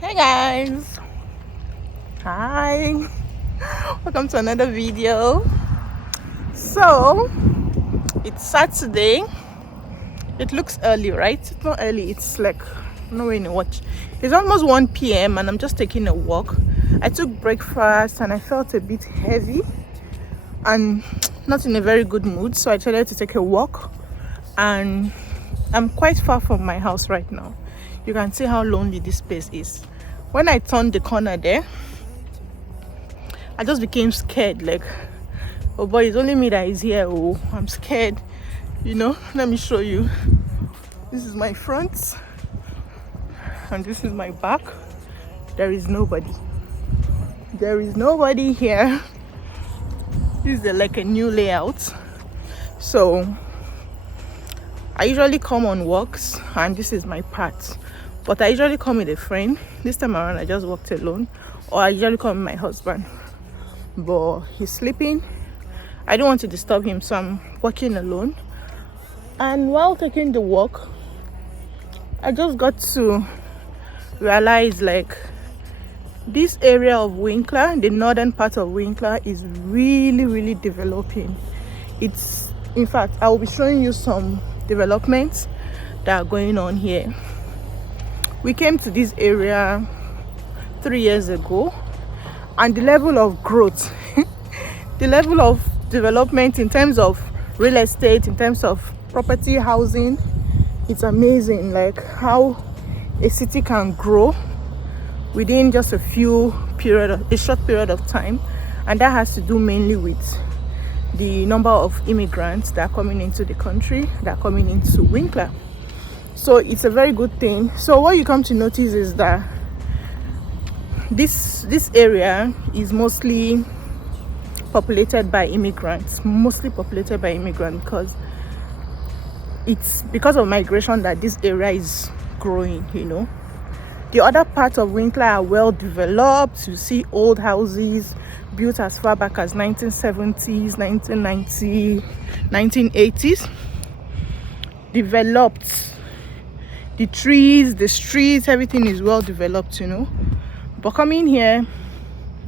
Hey guys, hi, welcome to another video. So it's Saturday. It looks early, right? It's not early, it's like no way to watch. It's almost 1 p.m. and I'm just taking a walk. I took breakfast and I felt a bit heavy and not in a very good mood, so I decided to take a walk. And I'm quite far from my house right now. You can see how lonely this place is. When I turned the corner there, I just became scared, like, oh boy, it's only me that is here. Oh, I'm scared, let me show you. This is my front and this is my back. There is nobody here. This is like a new layout. So I usually come on walks and this is my path, but I usually come with a friend. This time around I just walked alone, or I usually come with my husband, but he's sleeping. I don't want to disturb him, so I'm walking alone. And while taking the walk, I just got to realize, like, this area of Winkler, the northern part of Winkler, is really developing. It's, in fact, I will be showing you some developments that are going on here. We came to this area 3 years ago, and the level of growth the level of development in terms of real estate, in terms of property, housing, it's amazing, like how a city can grow within just a short period of time. And that has to do mainly with the number of immigrants that are coming into the country, that are coming into Winkler. So it's a very good thing. So what you come to notice is that this area is mostly populated by immigrants, because it's because of migration that this area is growing. The other parts of Winkler are well developed. You see old houses built as far back as 1970s, 1990, 1980s. Developed. The trees, the streets, everything is well developed, But coming here,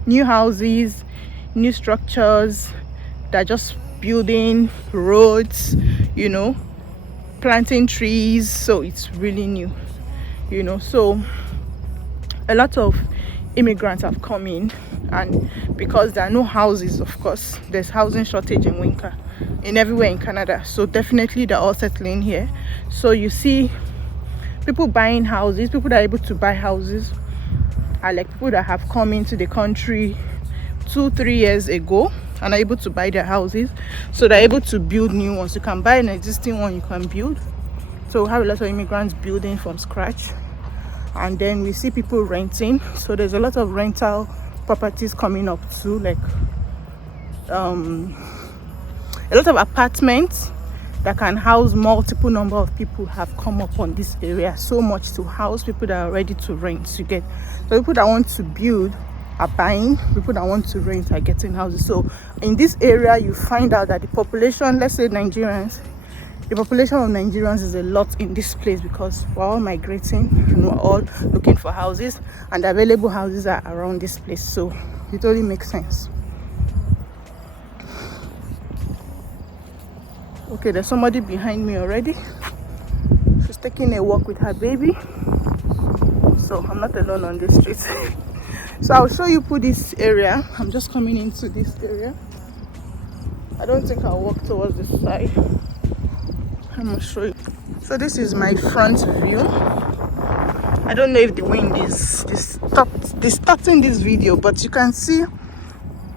new houses, new structures, they're just building roads, planting trees. So it's really new, So a lot of immigrants have come in, and because there are no houses, of course, there's housing shortage in Winkler, in everywhere in Canada. So definitely they're all settling here. So you see people buying houses. People that are able to buy houses are like people that have come into the country 2-3 years ago and are able to buy their houses, so they're able to build new ones. You can buy an existing one, you can build. So we have a lot of immigrants building from scratch, and then we see people renting. So there's a lot of rental properties coming up too, like a lot of apartments that can house multiple number of people have come up on this area, so much to house people that are ready to rent. You get, so people that want to build are buying, people that want to rent are getting houses. So in this area you find out that the population, let's say Nigerians, the population of Nigerians is a lot in this place, because we're all migrating and we're all looking for houses, and the available houses are around this place. So it only makes sense. Okay, there's somebody behind me already. She's taking a walk with her baby, so I'm not alone on this street. So I'll show you this area. I'm just coming into this area. I don't think I'll walk towards this side. I'm gonna show you. So this is my front view. I don't know if the wind is distorting this video, but you can see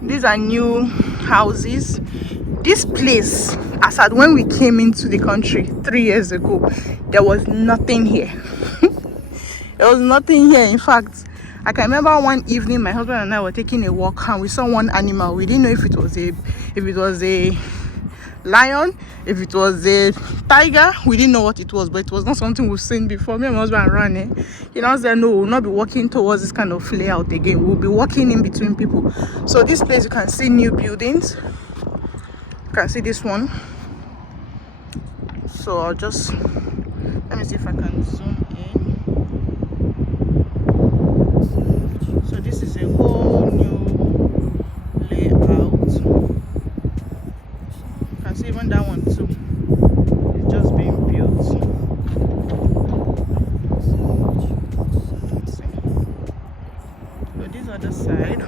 these are new houses. This place, as at when we came into the country 3 years ago, there was nothing here. There was nothing here. In fact, I can remember one evening my husband and I were taking a walk and we saw one animal. We didn't know if it was a lion, if it was a tiger. We didn't know what it was, but it was not something we've seen before. Me and my husband ran it. I said, no, we'll not be walking towards this kind of layout again. We'll be walking in between people. So this place, you can see new buildings. You can see this one. So I'll just, let me see if I can zoom in. other side.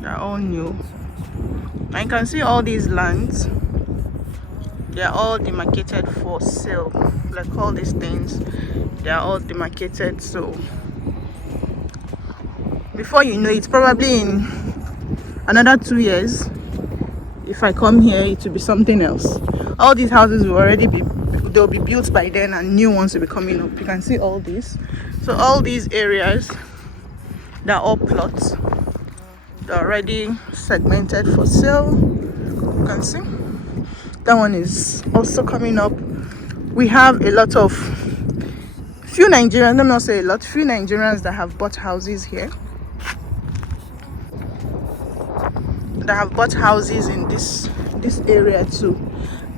They're all new. And you can see all these lands. They're all demarcated for sale. Like all these things, they're all demarcated. So before you know it, probably in another 2 years, if I come here, it will be something else. All these houses will already be, they'll be built by then, and new ones will be coming up. You can see all this. So all these areas, they're all plots. They're already segmented for sale. You can see that one is also coming up. We have a lot of few Nigerians, let me not say a lot, few Nigerians that have bought houses here, that have bought houses in this area too.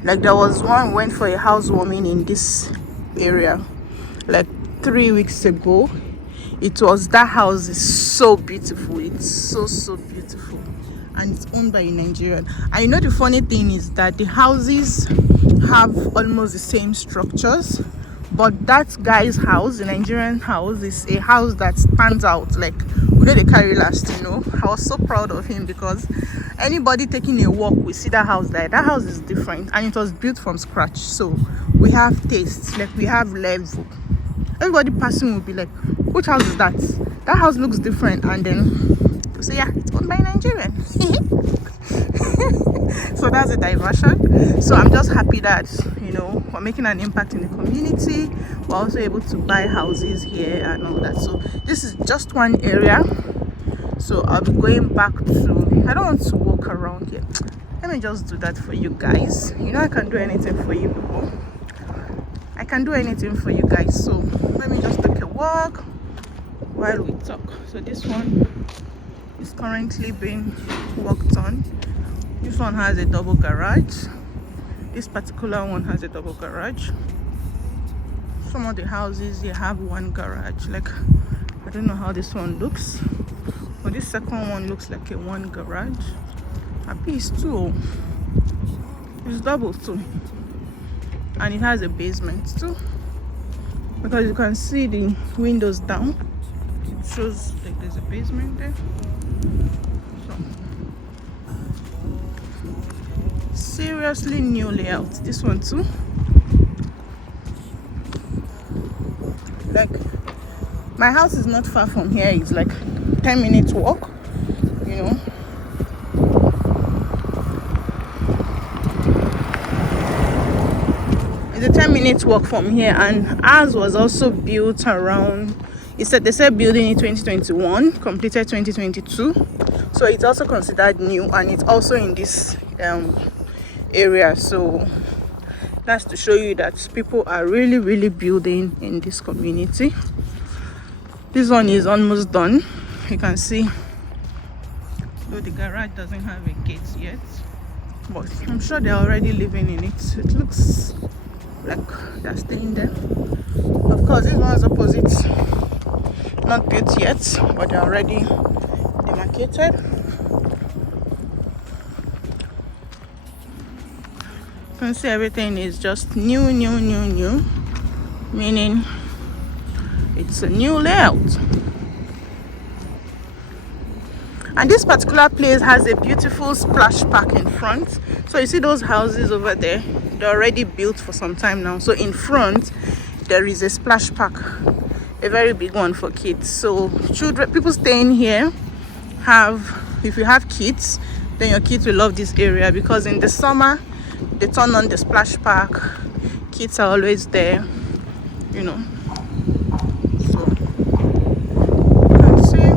Like there was one went for a housewarming in this area like 3 weeks ago. It was, that house is so beautiful. It's so beautiful, and it's owned by a Nigerian. And you know the funny thing is that the houses have almost the same structures, but that guy's house, the Nigerian house, is a house that stands out. Like, we know they carry last, you know. I was so proud of him because anybody taking a walk will see that house there. That house is different, and it was built from scratch. So we have taste, like we have level. Everybody passing will be like, which house is that? That house looks different. And then they'll say, yeah, it's owned by Nigerian. So that's a diversion. So I'm just happy that, you know, we're making an impact in the community. We're also able to buy houses here and all that. So this is just one area. So I'll be going back to, I don't want to walk around here. Let me just do that for you guys. You know, I can do anything for you people. I can do anything for you guys. So let me just take a walk while we talk. So this one is currently being worked on. This one has a double garage. This particular one has a double garage. Some of the houses, they have one garage. Like, I don't know how this one looks, but this second one looks like a one garage. A piece too. It's double too. And it has a basement too, because you can see the windows down. It shows like there's a basement there. So seriously new layout. This one too. Like, my house is not far from here. It's like 10 minutes walk, you know. It's a 10-minute walk from here, and ours was also built around, they said building in 2021, completed 2022. So it's also considered new, and it's also in this area. So that's to show you that people are really building in this community. This one is almost done. You can see, though the garage doesn't have a gate yet, but I'm sure they're already living in it. It looks like they're staying there. Of course, this one's opposite, not built yet, but they're already demarcated. You can see everything is just new, meaning it's a new layout. And this particular place has a beautiful splash park in front. So you see those houses over there, they're already built for some time now. So in front there is a splash park, a very big one for kids. So children, people staying here, if you have kids, then your kids will love this area, because in the summer they turn on the splash park. Kids are always there, you know. So you can see,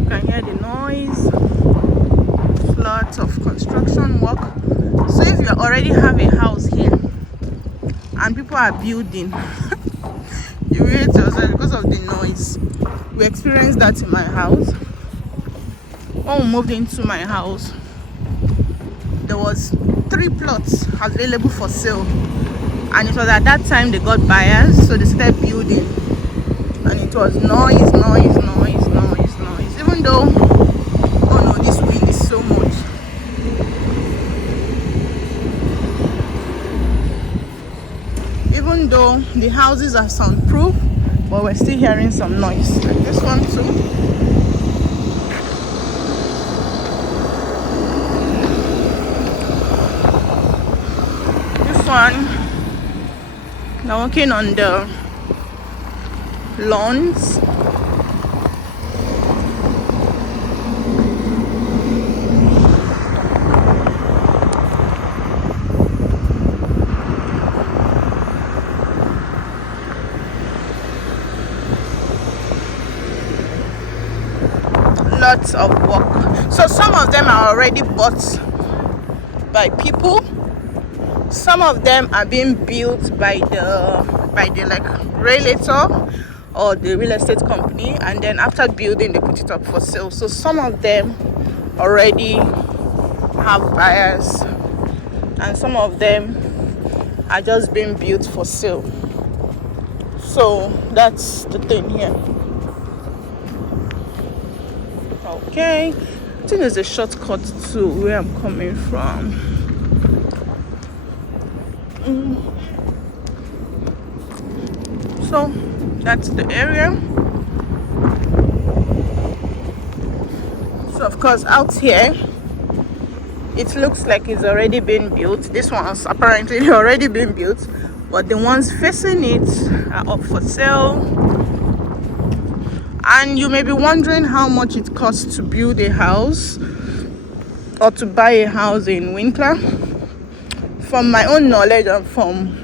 you can hear the noise. Lots of construction work. So if you already have a house here and people are building, you hate yourself because of the noise. We experienced that in my house. When we moved into my house, there was 3 plots available for sale, and it was at that time they got buyers, so they started building, and it was noise. Even though, oh no, this wind is so much. even though the houses are soundproof, but we're still hearing some noise. Like this one too. This one, they're working on the lawns. Lots of work. So some of them are already bought by people. Some of them are being built by the like realtor or the real estate company, and then after building they put it up for sale. So some of them already have buyers, and some of them are just being built for sale. So that's the thing here. Okay, I think there's a shortcut to where I'm coming from. So that's the area. So of course out here it looks like it's already been built. This one's apparently already been built, but the ones facing it are up for sale. And you may be wondering how much it costs to build a house or to buy a house in Winkler. From my own knowledge and from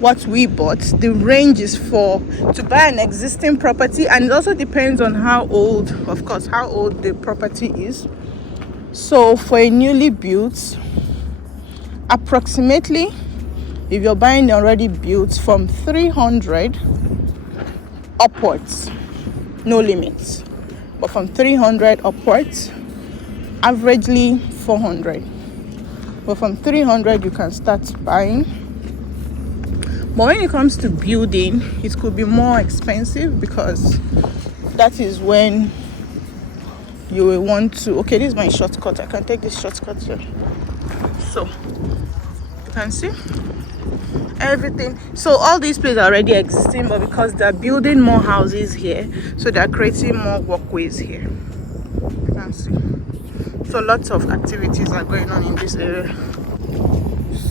what we bought, the range is to buy an existing property, and it also depends on how old the property is. So for a newly built, approximately, if you're buying already built, from 300 upwards, no limits, but from 300 upwards, averagely 400. But from 300 you can start buying. But when it comes to building, it could be more expensive, because that is when you will want to, okay, this is my shortcut, I can take this shortcut here. So you can see everything. So all these places are already existing, but because they're building more houses here, so they're creating more walkways here. You can see. So lots of activities are going on in this area.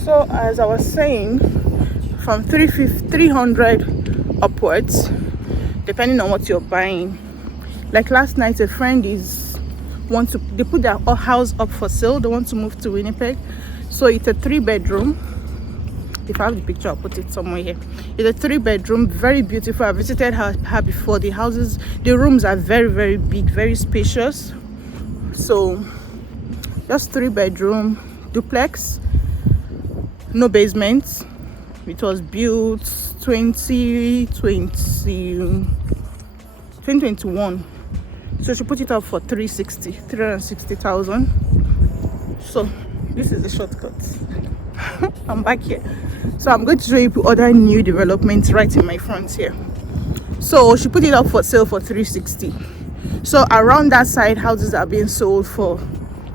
So as I was saying, from 300 upwards, depending on what you're buying. Like last night, a friend they put their house up for sale. They want to move to Winnipeg. So it's a 3-bedroom. If I have the picture, I'll put it somewhere here. It's a 3-bedroom, very beautiful. I visited her before. The rooms are very, very big, very spacious. So just 3-bedroom duplex, no basement. It was built 2021. So she put it up for 360,000. So this is the shortcut. I'm back here. So I'm going to show you other new developments right in my front here. So she put it up for sale for 360. So around that side, houses are being sold for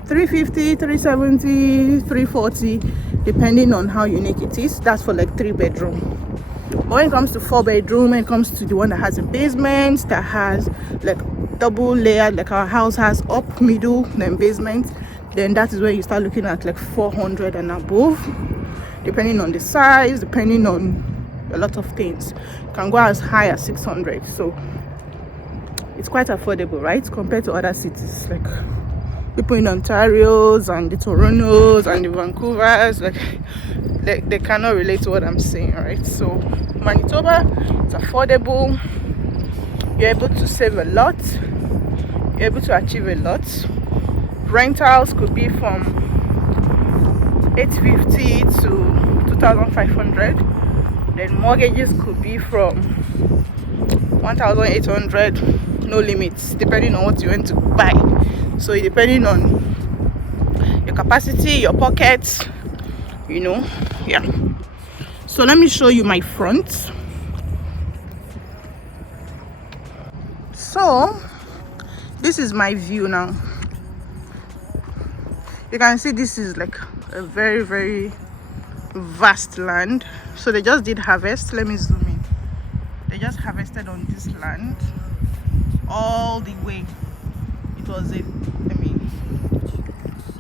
350, 370, 340, depending on how unique it is. That's for like 3-bedroom. But when it comes to 4-bedroom, when it comes to the one that has a basement, that has like double layered, like our house has up, middle, then basement, then that is where you start looking at like 400 and above, depending on the size, depending on a lot of things. You can go as high as 600. So it's quite affordable, right, compared to other cities. Like people in Ontario's and the Toronto's and the Vancouver's, like they cannot relate to what I'm saying, right? So Manitoba, it's affordable. You're able to save a lot. You're able to achieve a lot. Rentals could be from $850 to $2,500. Then mortgages could be from $1,800, no limits, depending on what you want to buy. So depending on your capacity, your pockets, yeah. So let me show you my front. So this is my view now. You can see this is like a very, very vast land. So they just did harvest. Let me zoom in. They just harvested on this land all the way. It was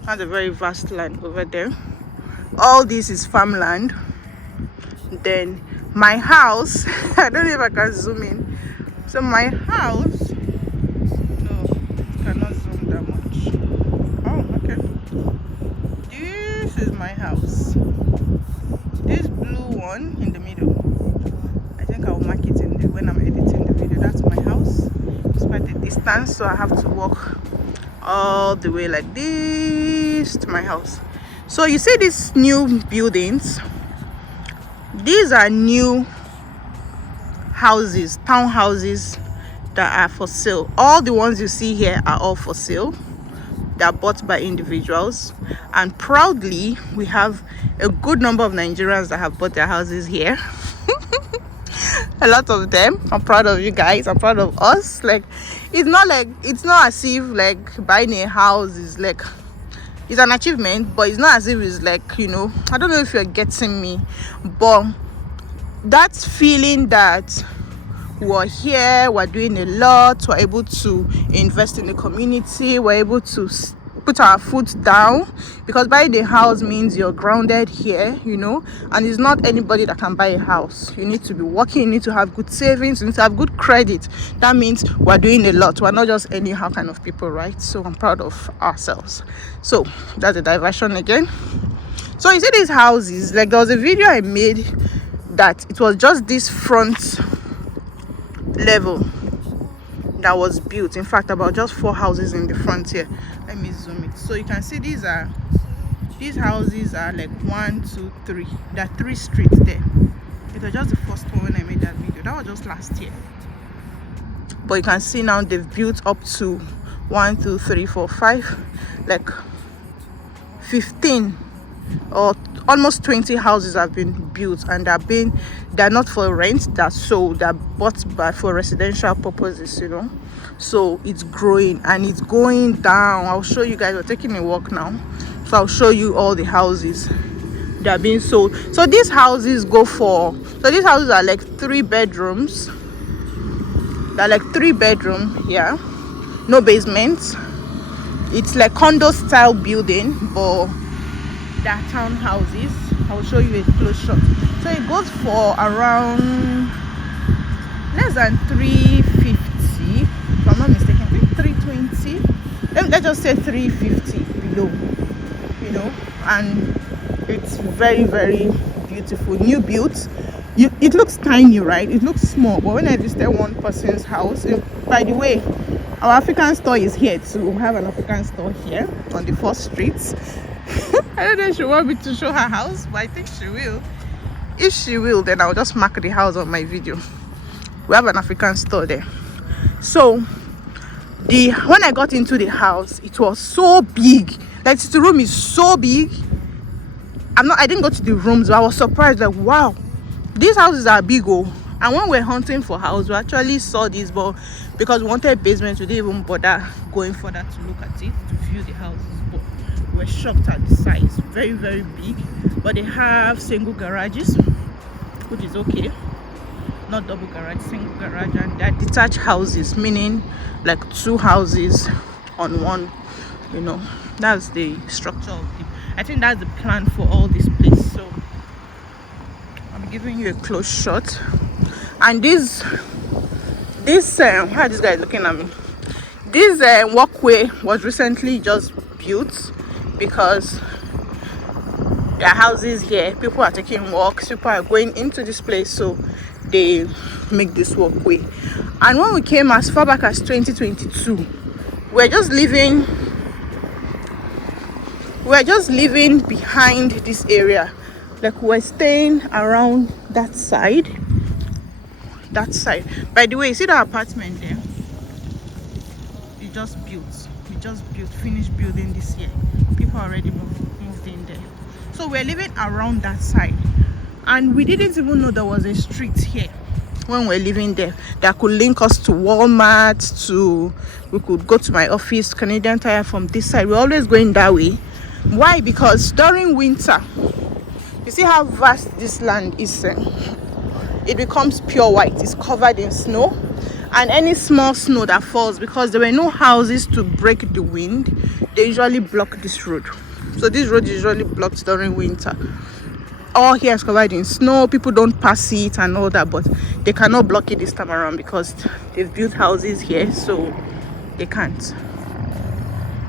that's a very vast land over there. All this is farmland. Then my house, I don't know if I can zoom in. So my house, no, it cannot zoom that much. Oh, okay. This is my house. This blue one in the middle, I think I'll mark it in the when I'm editing the video. That's my house. It's quite a distance, so I have to walk all the way like this to my house. So you see these new buildings, these are new houses, townhouses that are for sale. All the ones you see here are all for sale. They are bought by individuals, and proudly we have a good number of Nigerians that have bought their houses here. A lot of them. I'm proud of you guys. I'm proud of us. Like, it's not as if like buying a house is like, it's an achievement, but it's not as if it's like, you know, I don't know if you're getting me, but that feeling that we're here, we're doing a lot, we're able to invest in the community, we're able to put our foot down, because buying a house means you're grounded here, you know, and it's not anybody that can buy a house. You need to be working, you need to have good savings, you need to have good credit. That means we're doing a lot. We're not just anyhow kind of people, right? So I'm proud of ourselves. So that's a diversion again. So you see these houses, like there was a video I made that it was just this front level that was built. In fact, about just 4 houses in the front here. Let me zoom it. So you can see these houses are like 1, 2, 3. There are 3 streets there. It was just the first one when I made that video. That was just last year. But you can see now they've built up to 1, 2, 3, 4, 5, like 15 or almost 20 houses have been built, and they're not for rent, they're sold, they're bought for residential purposes, you know. So it's growing and it's going down. I'll show you guys. We're taking a walk now, so I'll show you all the houses that are being sold. So these houses these houses are like 3 bedrooms. They're like 3 bedroom here, no basement. It's like condo style building, but they're townhouses. I'll show you a close shot. So it goes for around less than 350, if I'm not mistaken. I think 320. Let's just say 350 below, you know. And it's very, very beautiful, new built. It looks tiny, right? It looks small, but when I visited one person's house, by the way, our African store is here too. We have an African store here on the 4th street. I don't know if she wants me to show her house, but I think she will. If she will, then I'll just mark the house on my video. We have an African store there. So when I got into the house, it was so big. Like, the room is so big. I didn't go to the rooms, but I was surprised, like, wow, these houses are big. And when we're hunting for house, we actually saw this, but because we wanted basement, we didn't even bother going further to look at it, to view the houses. But we're shocked at the size. Very, very big. But they have single garages, which is okay. Not double garage, single garage. And they're detached houses, meaning like 2 houses on one, you know. That's the structure of it. I think that's the plan for all this place. So I'm giving you a close shot. And this how this guy is looking at me. This walkway was recently just built because there are houses here. People are taking walks. People are going into this place, so they make this walkway. And when we came as far back as 2022, we're just living behind this area. Like, we're staying around that side. By the way, you see the apartment there? We just finished building this year. People already moved in there. So we're living around that side, and we didn't even know there was a street here when we're living there that could link us to Walmart, we could go to my office, Canadian Tire from this side. We're always going that way. Why? Because during winter, You see how vast this land is? It becomes pure white. It's covered in snow, and any small snow that falls, because there were no houses to break the wind, they usually block this road. So this road is usually blocked during winter. All here is covered in snow. People don't pass it and all that, but they cannot block it this time around because they've built houses here, so they can't.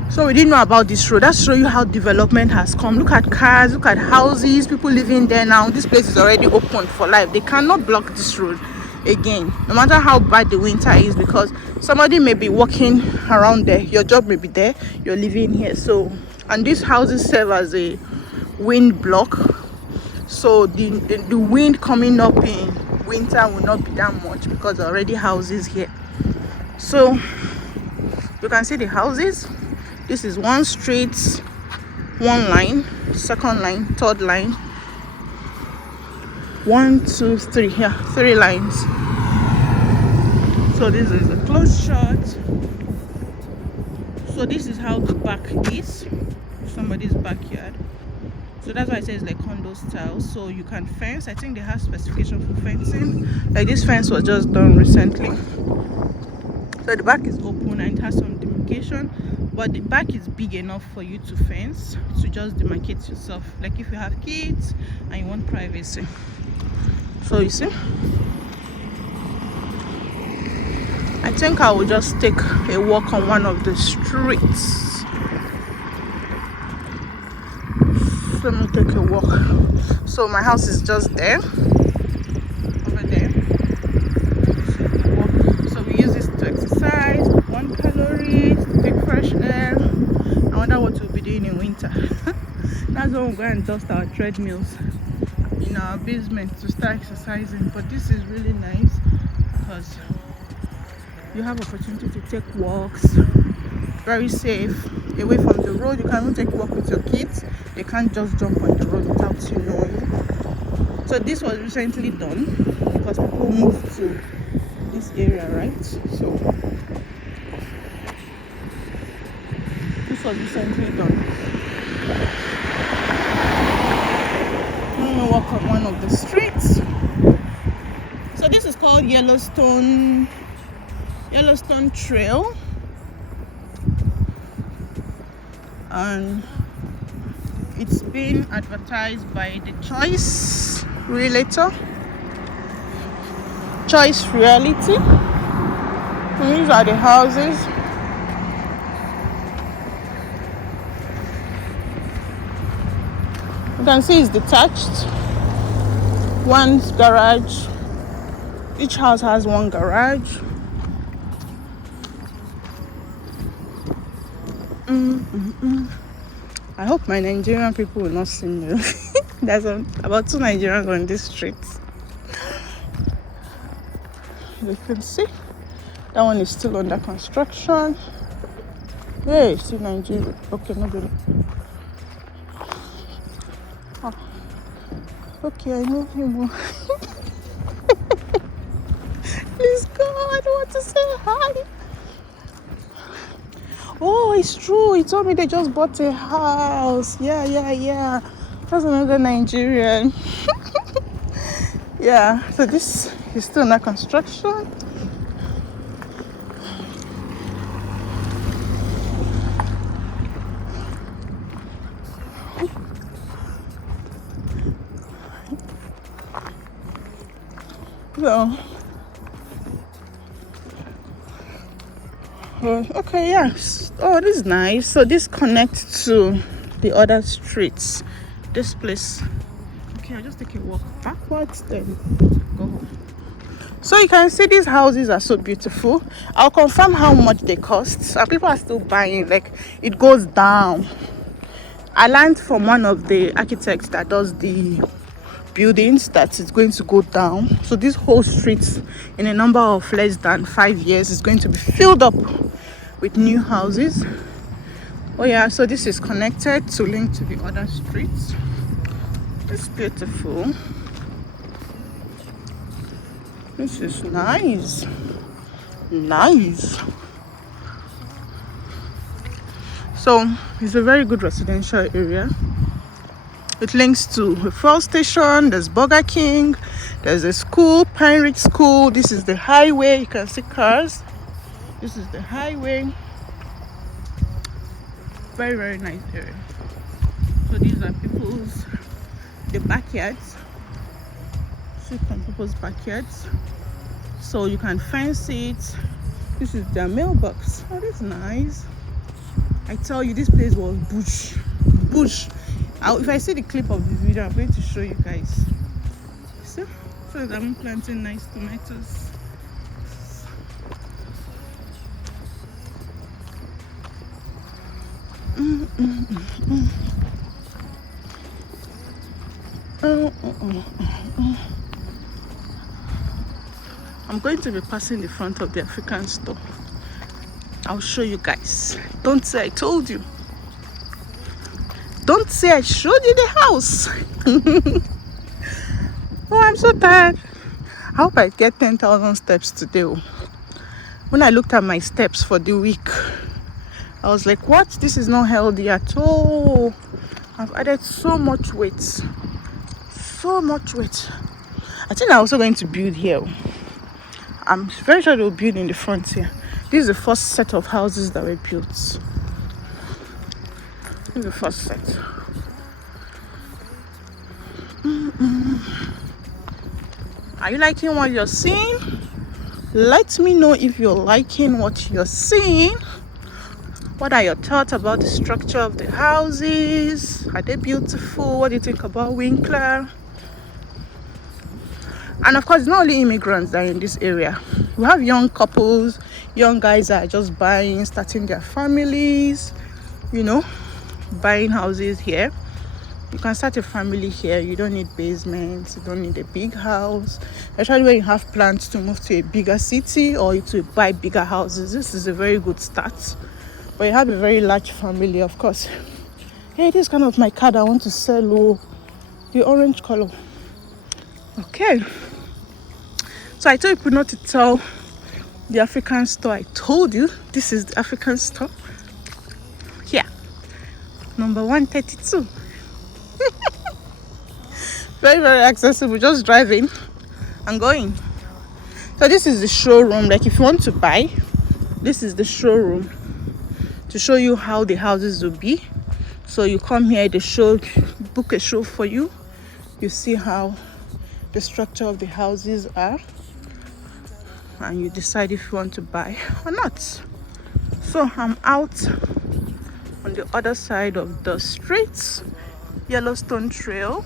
So we didn't know about this road. That shows you how development has come. Look at cars, look at houses, people living there now. This place is already open for life. They cannot block this road again, no matter how bad the winter is, because somebody may be walking around there, your job may be there, you're living here. So, and these houses serve as a wind block, so the wind coming up in winter will not be that much because there are already houses here. So you can see the houses. This is one street, one line, second line, third line, 1, 2, 3, yeah, 3 lines. So this is a close shot. So this is how the back is, somebody's backyard. So that's why I say it's like condo style. So you can fence. I think they have specification for fencing. Like this fence was just done recently. So the back is open and it has some demarcation, but the back is big enough for you to fence, to just demarcate yourself. Like if you have kids and you want privacy. So you see, I think I will just take a walk on one of the streets. Let me take a walk. So my house is just there, over there. So we use this to exercise, burn calories, to take fresh air. I wonder what we'll be doing in winter. That's when we'll go and dust our treadmills in our basement to start exercising. But this is really nice because you have opportunity to take walks, very safe, away from the road. You can even take a walk with your kids. They can't just jump on the road without you knowing. So this was recently done because people moved to this area, right? So this was recently done. I'm gonna walk on one of the streets. So this is called Yellowstone Trail, and it's been advertised by the Choice Reality. And these are the houses. You can see it's detached. One garage. Each house has one garage. I hope my Nigerian people will not see me. There's about 2 Nigerians on this street. You can see that one is still under construction. Hey, see Nigeria. Okay, no good. Oh. Okay, I know him. Please God, I want to say hi. Oh, it's true. He told me they just bought a house. Yeah. That's another Nigerian. Yeah, so this is still under construction. So, okay, yes. Oh, this is nice. So this connects to the other streets. This place. Okay, I'll just take a walk backwards, then go home. So you can see these houses are so beautiful. I'll confirm how much they cost. People are still buying. Like, it goes down. I learned from one of the architects that does the buildings that it's going to go down. So this whole street in a number of less than 5 years is going to be filled up with new houses. Oh yeah, so this is connected to link to the other streets. It's beautiful. This is nice. So it's a very good residential area. It links to a fuel station. There's Burger King. There's a school, Pine Ridge School. This is the highway. You can see cars. This is the highway. Very, very nice area. So these are the backyards. See some people's backyards. So you can fence it. This is their mailbox. Oh, that's nice. I tell you, this place was bush. If I see the clip of the video, I'm going to show you guys. See? So I'm planting nice tomatoes. I'm going to be passing the front of the African store. I'll show you guys. Don't say I told you. Don't say I showed you the house. Oh, I'm so tired. I hope I get 10,000 steps today. When I looked at my steps for the week, I was like, what? This is not healthy at all. I've added so much weight. So much weight. I think I'm also going to build here. I'm very sure they'll build in the front here. This is the first set of houses that were built. This is the first set. Are you liking what you're seeing? Let me know if you're liking what you're seeing. What are your thoughts about the structure of the houses? Are they beautiful? What do you think about Winkler? And of course, it's not only immigrants that are in this area. We have young couples, young guys that are just buying, starting their families, you know, buying houses here. You can start a family here. You don't need basements. You don't need a big house. Especially when you have plans to move to a bigger city or to buy bigger houses. This is a very good start. But you have a very large family, of course. Hey, this is kind of my card I want to sell. Oh, the orange color. Okay. So I told you not to tell the African store. I told you this is the African store. Here. Number 132. Very, very accessible. Just driving and going. So this is the showroom. Like if you want to buy, this is the showroom to show you how the houses will be. So you come here, the show, book a show for you. You see how the structure of the houses are, and you decide if you want to buy or not. So I'm out on the other side of the streets, Yellowstone Trail.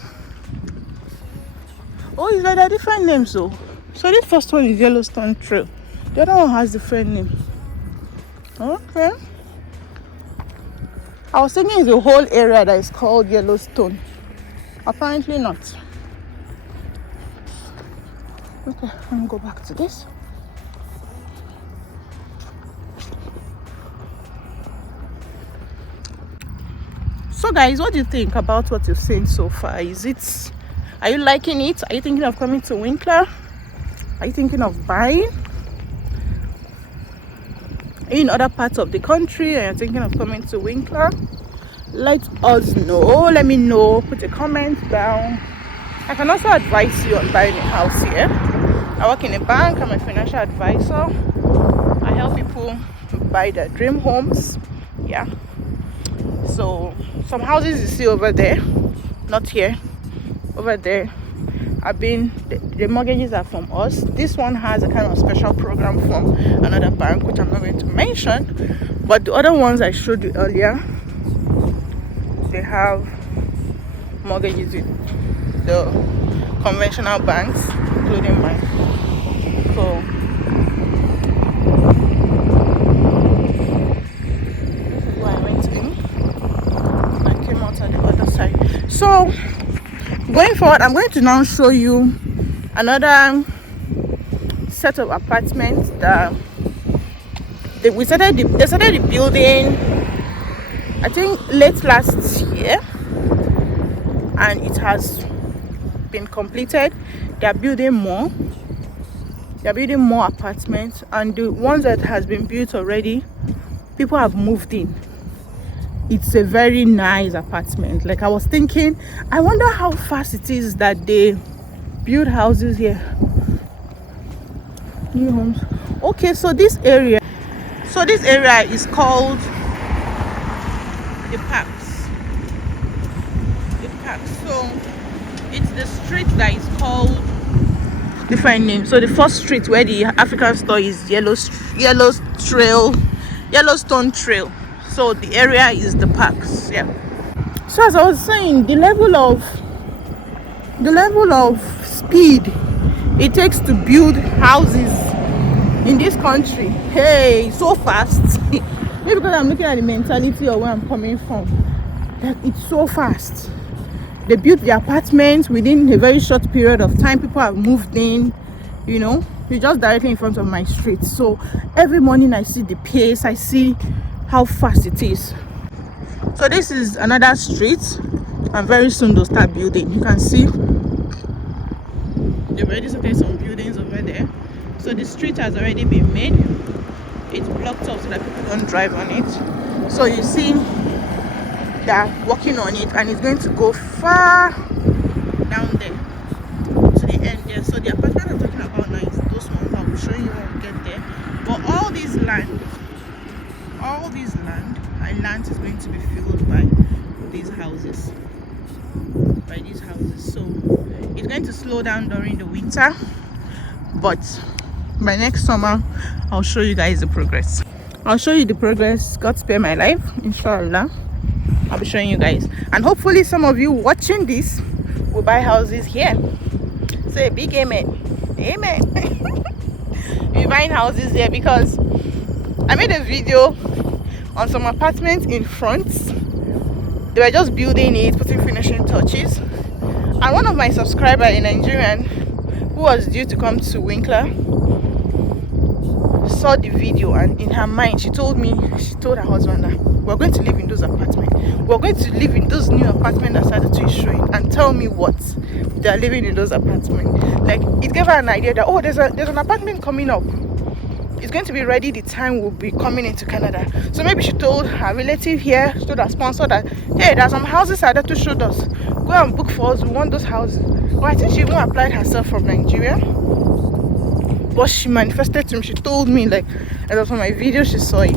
Oh, is that a different name? So the first one is Yellowstone Trail. The other one has different name. Okay. I was thinking it's the whole area that is called Yellowstone. Apparently not. Okay, let me go back to this. So guys, what do you think about what you've seen so far? Are you liking it? Are you thinking of coming to Winkler? Are you thinking of buying? Are you in other parts of the country and you're thinking of coming to Winkler? Let us know. Let me know. Put a comment down. I can also advise you on buying a house here. I work in a bank. I'm a financial advisor. I help people buy their dream homes. Yeah. So some houses you see over there, not here, over there, the mortgages are from us. This one has a kind of special program from another bank, which I'm not going to mention. But the other ones I showed you earlier, they have mortgages with the conventional banks, including mine. So this is where I went in. I came out at the other side. So going forward, I'm going to now show you another set of apartments that they started the building, I think late last year, and it has been completed. They're building more apartments, and the ones that has been built already, people have moved in. it's a very nice apartment. Like, I was thinking, I wonder how fast it is that they build houses here. New homes. Okay, so this area is called the Parks. The Parks. So it's the street that is called different name. So the first street where the African store is Yellowstone Trail. So the area is the Parks. Yeah. So as I was saying, the level of speed it takes to build houses in this country, hey, so fast. Maybe because I'm looking at the mentality of where I'm coming from, that it's so fast. They built the apartments within a very short period of time. People have moved in, you're just directly in front of my street. So every morning I see the pace, I see how fast it is. So this is another street, and very soon they'll start building. You can see they've already started some buildings over there. So the street has already been made. It's blocked off so that people don't drive on it. So you see they're working on it, and it's going to go far down there to the end there. So the apartment I'm talking about now is those ones. I'll show you when we get there. But all this land is going to be filled by these houses. So it's going to slow down during the winter, but by next summer I'll show you guys the progress. God spare my life, inshallah. I'll be showing you guys, and hopefully some of you watching this will buy houses here. Say a big amen. We're buying houses here because I made a video on some apartments in front. They were just building it, putting finishing touches, and one of my subscribers, a Nigerian who was due to come to Winkler, saw the video, and in her mind she told her husband that we're going to live in those apartments. We're going to live in those new apartments that Saadatu is showing, and tell me what they're living in those apartments. Like, it gave her an idea that, oh, there's an apartment coming up. It's going to be ready the time we'll be coming into Canada. So maybe she told her relative here, she told her sponsor that, hey, there's some houses Saadatu showed us. Go and book for us. We want those houses. Well, I think she even applied herself from Nigeria. But she manifested to me. She told me, like, it was on my video, she saw it.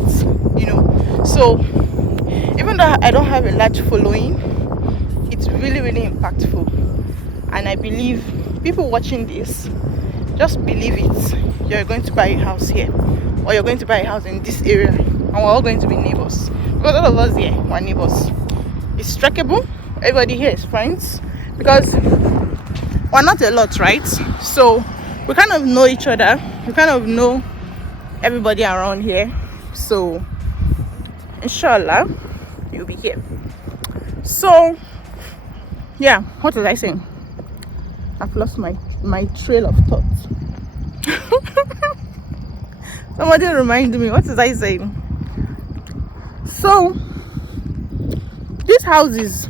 So even though I don't have a large following, it's really, really impactful. And I believe people watching this, just believe it. You're going to buy a house here, or you're going to buy a house in this area, and we're all going to be neighbors. Because all of us here, we're neighbors. It's trackable. Everybody here is friends, because we're not a lot, right? So we kind of know each other. We kind of know everybody around here. So inshallah, you'll be here. So yeah, what was I saying? I've lost my trail of thought. Somebody remind me, what was I saying? So these houses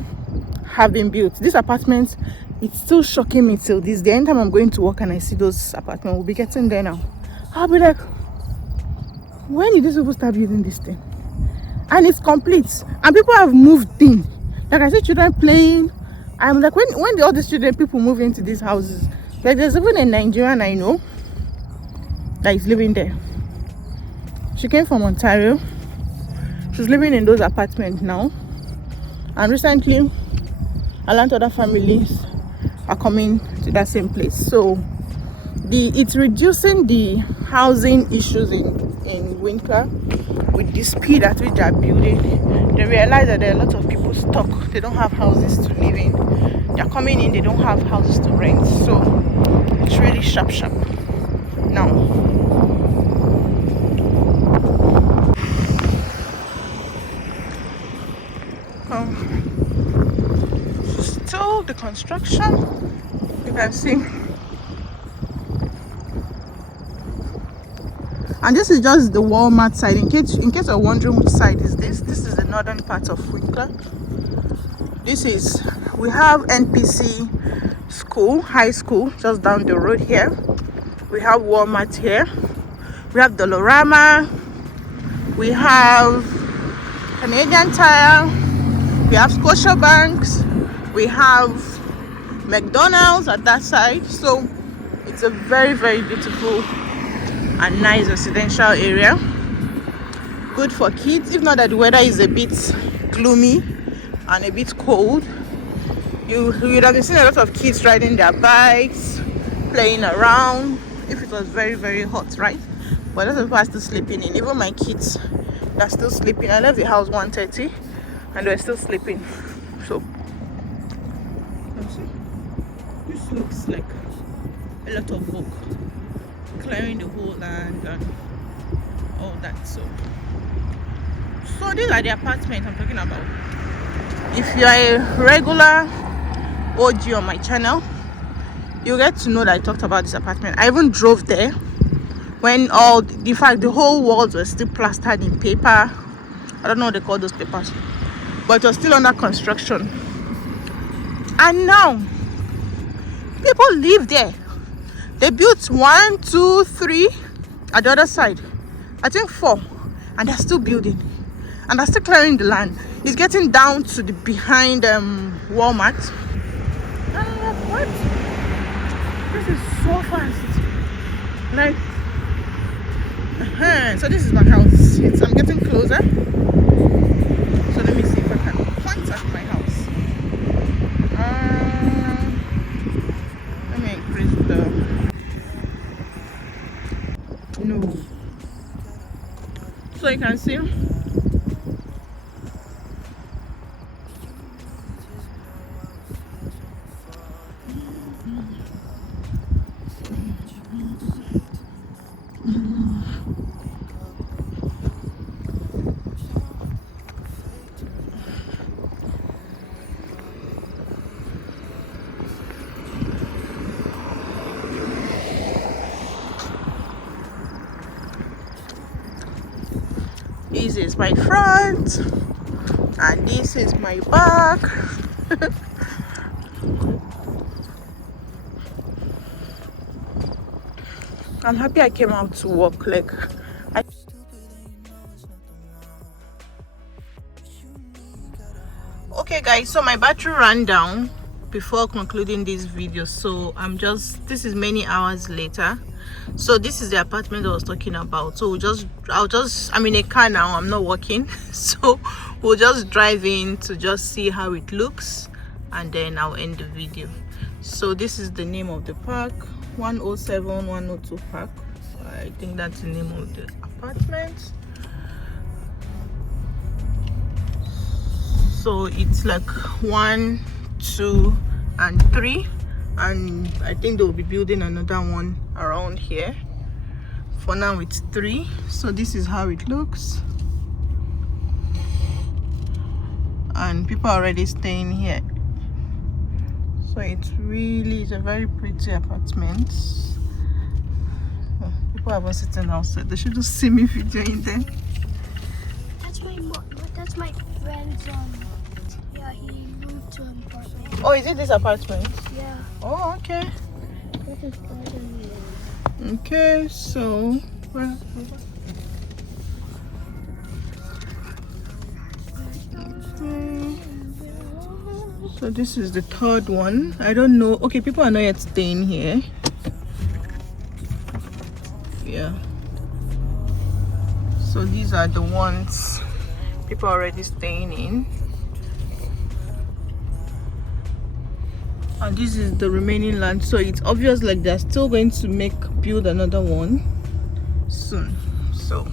have been built. These apartments, it's still shocking me till this day. Anytime I'm going to work and I see those apartments, we'll be getting there now, I'll be like, when did these people start building this thing? And it's complete, and people have moved in. Like, I see children playing. I'm like, when all these children, people move into these houses? Like, there's even a Nigerian I know that is living there. She came from Ontario. She's living in those apartments now, and recently I learned other families are coming to that same place. So it's reducing the housing issues in Winkler with the speed at which they are building. They realize that there are a lot of people stuck. They don't have houses to live in. They're coming in, they don't have houses to rent. So it's really sharp now. Still the construction, you can see. And this is just the Walmart side. In case you're wondering which side is this is the northern part of Winkler. We have NPC school, high school, just down the road here. We have Walmart here. We have Dolorama. We have Canadian Tire, we have Scotiabanks, we have McDonald's at that side. So it's a very, very beautiful and nice residential area. Good for kids, if not that the weather is a bit gloomy and a bit cold. You would have been seeing a lot of kids riding their bikes, playing around if it was very, very hot, right? But those people are still sleeping in. Even my kids, they're still sleeping. I left the house 1:30 and they're still sleeping. So let's see. This looks like a lot of work, clearing the whole land and all that. So these are the apartments I'm talking about. If you are a regular OG on my channel, you get to know that I talked about this apartment. I even drove there when in fact the whole walls were still plastered in paper. I don't know what they call those papers, but it was still under construction. And now people live there. They built 1, 2, 3 at the other side, I think 4, and they're still building and they're still clearing the land. It's getting down to the behind Walmart. What? This is so fast. Like, so this is my house. I'm getting closer. So let me see if I can point at my house. Let me increase the. No. So you can see. This is my front and this is my back. I'm happy I came out to walk. Okay guys, so my battery ran down before concluding this video, so this is many hours later. So this is the apartment I was talking about. So I'm in a car now, I'm not working. So we'll just drive in to just see how it looks and then I'll end the video. So this is the name of the park, 107 102 Park. I think that's the name of the apartment. So it's like 1, 2 and 3, and I think they'll be building another one around here. For now it's 3. So this is how it looks, and people are already staying here. So it's a very pretty apartment. People are even sitting outside. They should just see me videoing them. That's my friend's yeah, he moved to an apartment. Oh, is it this apartment? Yeah. Oh, okay. That's his garden. Okay, so so this is the third one. I don't know. Okay, people are not yet staying here. Yeah. So these are the ones people are already staying in. And this is the remaining land. So it's obvious like they're still going to build another one soon. So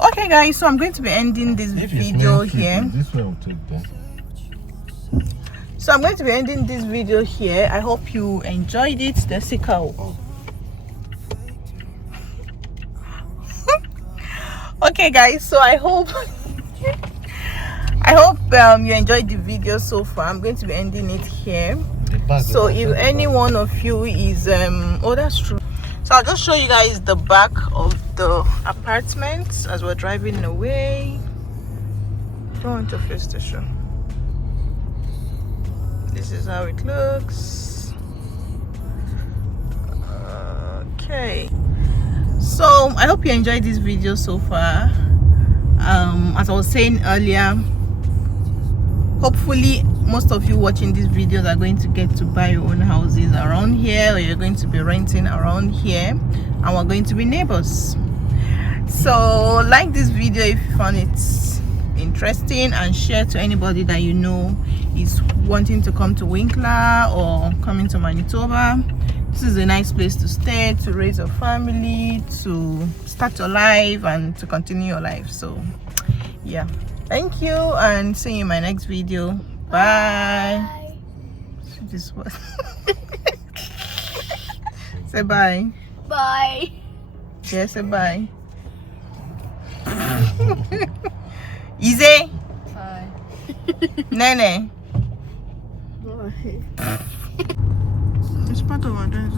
okay guys, so I'm going to be ending this video here. This way will take them. So I'm going to be ending this video here. I hope you enjoyed it. The cow. Okay guys, so I hope you enjoyed the video so far. I'm going to be ending it here. So if any one of you is oh, that's true. So I'll just show you guys the back of the apartment as we're driving away. Don't want to face the show. This is how it looks. Okay, so I hope you enjoyed this video so far. as I was saying earlier, hopefully most of you watching these videos are going to get to buy your own houses around here, or you're going to be renting around here, and we're going to be neighbors. So like this video if you found it interesting, and share to anybody that you know is wanting to come to Winkler or coming to Manitoba. This is a nice place to stay, to raise a family, to start your life, and to continue your life. So yeah, thank you, and see you in my next video. Bye. This what? Say bye. Bye. Yeah, say bye. Easy. Bye. Nene. Bye. It's part of my dress.